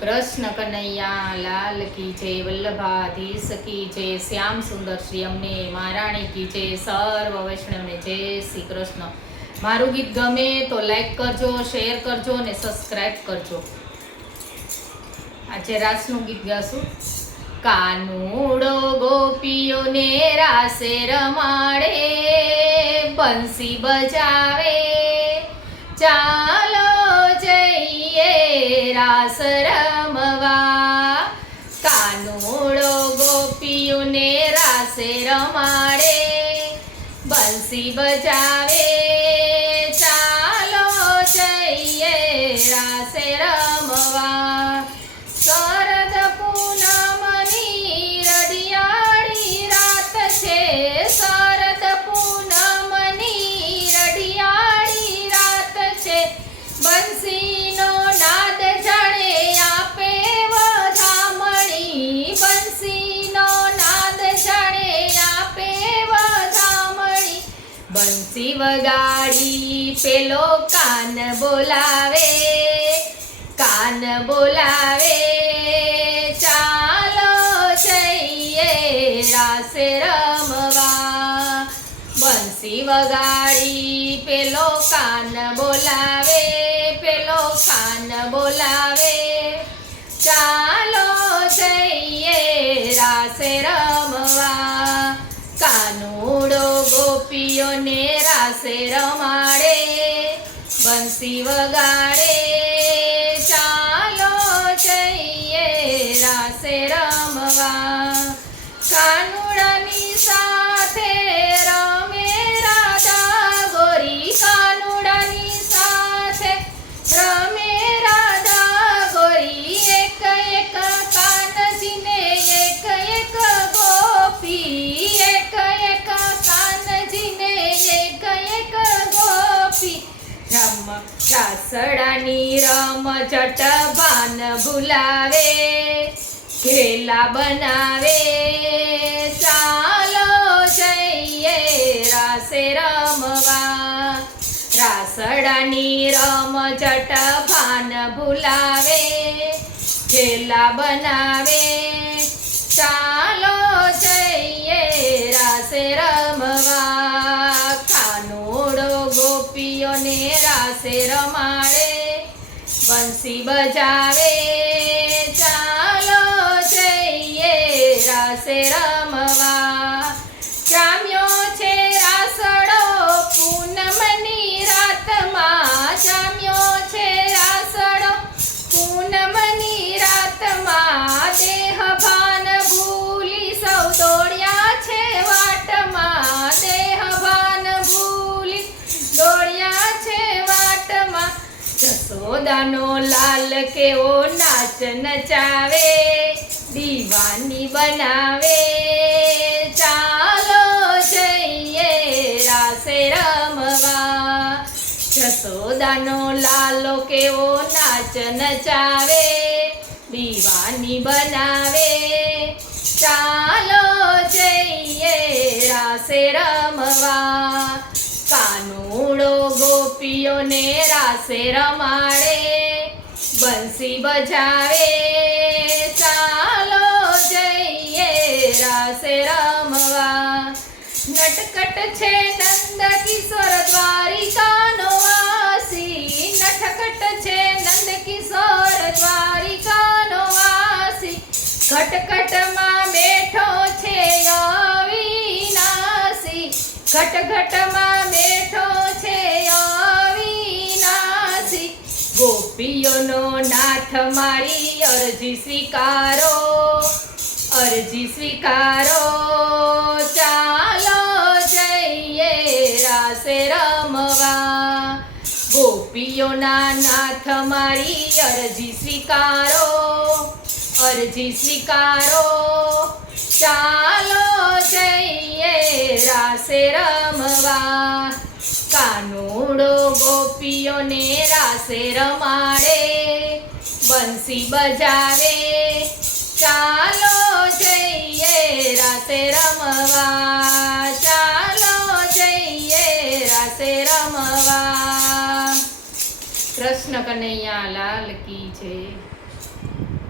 કૃષ્ણ કનૈયા, લાલ કી જય વલ્લભાધીશ કી જય શ્યામ સુંદર શ્રી અમને, મહારાણી કી જય સર્વ વૈષ્ણવને જય શ્રી કૃષ્ણ. મારું ગીત ગમે તો લાઈક કરજો શેર કરજો અને સબસ્ક્રાઈબ કરજો. આજે રાસનું ગીત ગાશું. કાનુડો ગોપીઓને રાસે રમાડે, બંસી બજાવે. ચાલો જઈએ રાસ રમાડે બંસી બજાવે બંસી વગાડી પેલો કાન બોલાવે કાન બોલાવે. ચાલો જઈએ રાસે રમવા. બંસી વગાડી પેલો કાન બોલાવે, પેલો કાન બોલાવે. ચાલો જઈએ રાસે રમવા. કાનુડો ગોપીઓને રાસે રમાડે. બંસી વગાડે રમ રાસડાની રમ જટબાન ભૂલાવે, ઘેલા બનાવે. ચાલો જઈએ રાસે રમવા. રાસડાની રમ જટભાન ભૂલાવે, ઘેલા બનાવે. ગોપીઓને રાસે રમાડે બંસી બજાવે. ચાલો જઈએ રાસે રમવા. જામ્યો જસોદાનો લાલ કેવો નાચ નચાવે, દીવાની બનાવે. ચાલો જઈએ રાસે રમવા. જસોદાનો લાલો કેવો નાચ નચાવે, દીવાની બનાવે. ચાલો જઈએ રાસે રમવા. ગોપીઓને રાસે રમાડે, બંસી બજાવે. ચાલો જઈએ રાસે રમવા. નટકટ છે નંદ કિશોર દ્વારિકાનો વાસી. નટકટ છે નંદ કિશોર દ્વારિકાનો વાસી. ઘટકટમાં બેઠો છે અવિનાશી. ઘટઘટમાં બેઠો ગોપીઓનો નાથ મારી અરજી સ્વીકારો અરજી સ્વીકારો. ચાલો જઈએ રાસે રમવા. ગોપીઓના નાથ મારી અરજી સ્વીકારો અરજી સ્વીકારો. ચાલો જઈએ રાસે રમવા. કાનુડો ગોપીઓને રાસે રમાડે, બંસી બજાવે. ચાલો જઈએ રાસે રમવા, ચાલો જઈએ રાસે રમવા. કૃષ્ણ કનૈયા લાલ કી જય.